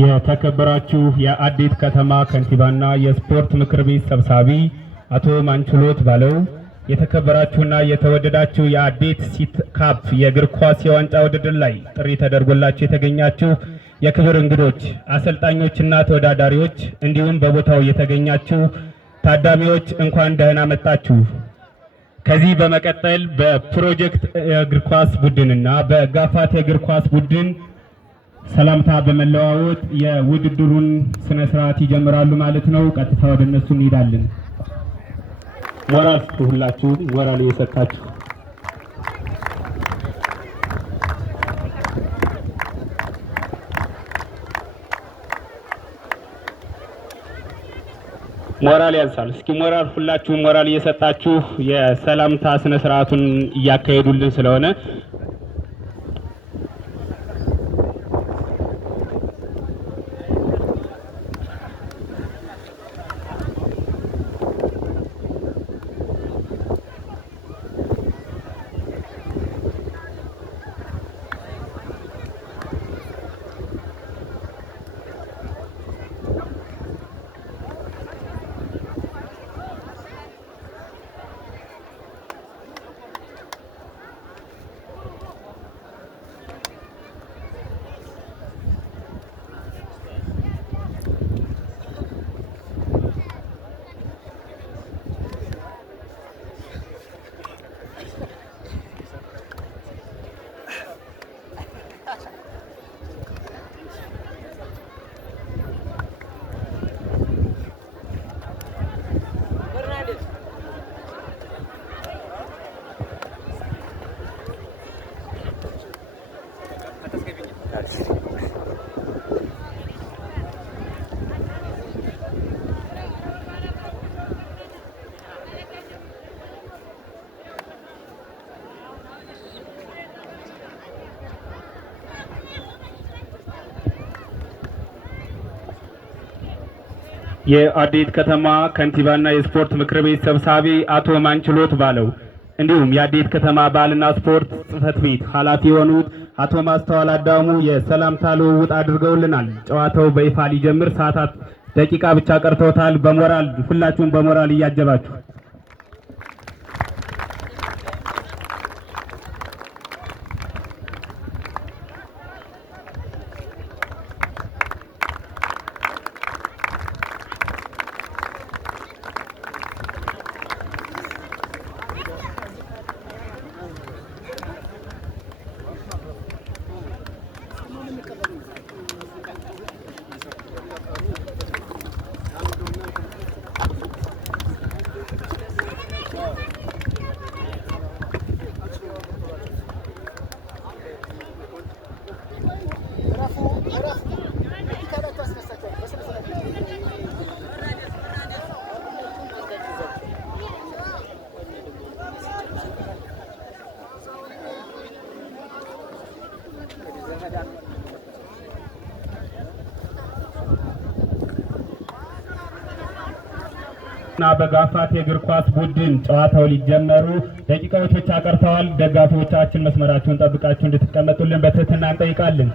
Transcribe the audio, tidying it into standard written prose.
የተከበራችሁ የአዲት ከተማ ከንቲባና የስፖርት ምክር ቤት ሰብሳቢ አቶ ማንችሎት ባለው፣ የተከበራችሁና የተወደዳችሁ የአዲት ሲት ካፕ የእግር ኳስ የዋንጫ ውድድር ላይ ጥሪ ተደርጎላችሁ የተገኛችሁ የክብር እንግዶች፣ አሰልጣኞችና ተወዳዳሪዎች እንዲሁም በቦታው የተገኛችሁ ታዳሚዎች እንኳን ደህና መጣችሁ። ከዚህ በመቀጠል በፕሮጀክት እግር ኳስ ቡድንና በጋፋት የእግር ኳስ ቡድን ሰላምታ በመለዋወጥ የውድድሩን ስነ ስርዓት ይጀምራሉ ማለት ነው። ቀጥታ ወደ እነሱ እንሄዳለን። ሞራል ሁላችሁ ሞራል እየሰጣችሁ ሞራል ያንሳል። እስኪ ሞራል ሁላችሁ ሞራል እየሰጣችሁ የሰላምታ ስነ ስርዓቱን እያካሄዱልን ስለሆነ የአዲት ከተማ ከንቲባና የስፖርት ምክር ቤት ሰብሳቢ አቶ ማንችሎት ባለው እንዲሁም የአዲት ከተማ ባህልና ስፖርት ጽሕፈት ቤት ኃላፊ የሆኑት አቶ ማስተዋል አዳሙ የሰላምታ ልውውጥ አድርገውልናል። ጨዋታው በይፋ ሊጀምር ሰዓታት ደቂቃ ብቻ ቀርተውታል። በሞራል ሁላችሁም በሞራል እያጀባችሁ እና በጋፋት የእግር ኳስ ቡድን ጨዋታው ሊጀመሩ ደቂቃዎች ብቻ ቀርተዋል። ደጋፊዎቻችን መስመራችሁን ጠብቃችሁ እንድትቀመጡልን በትህትና እንጠይቃለን።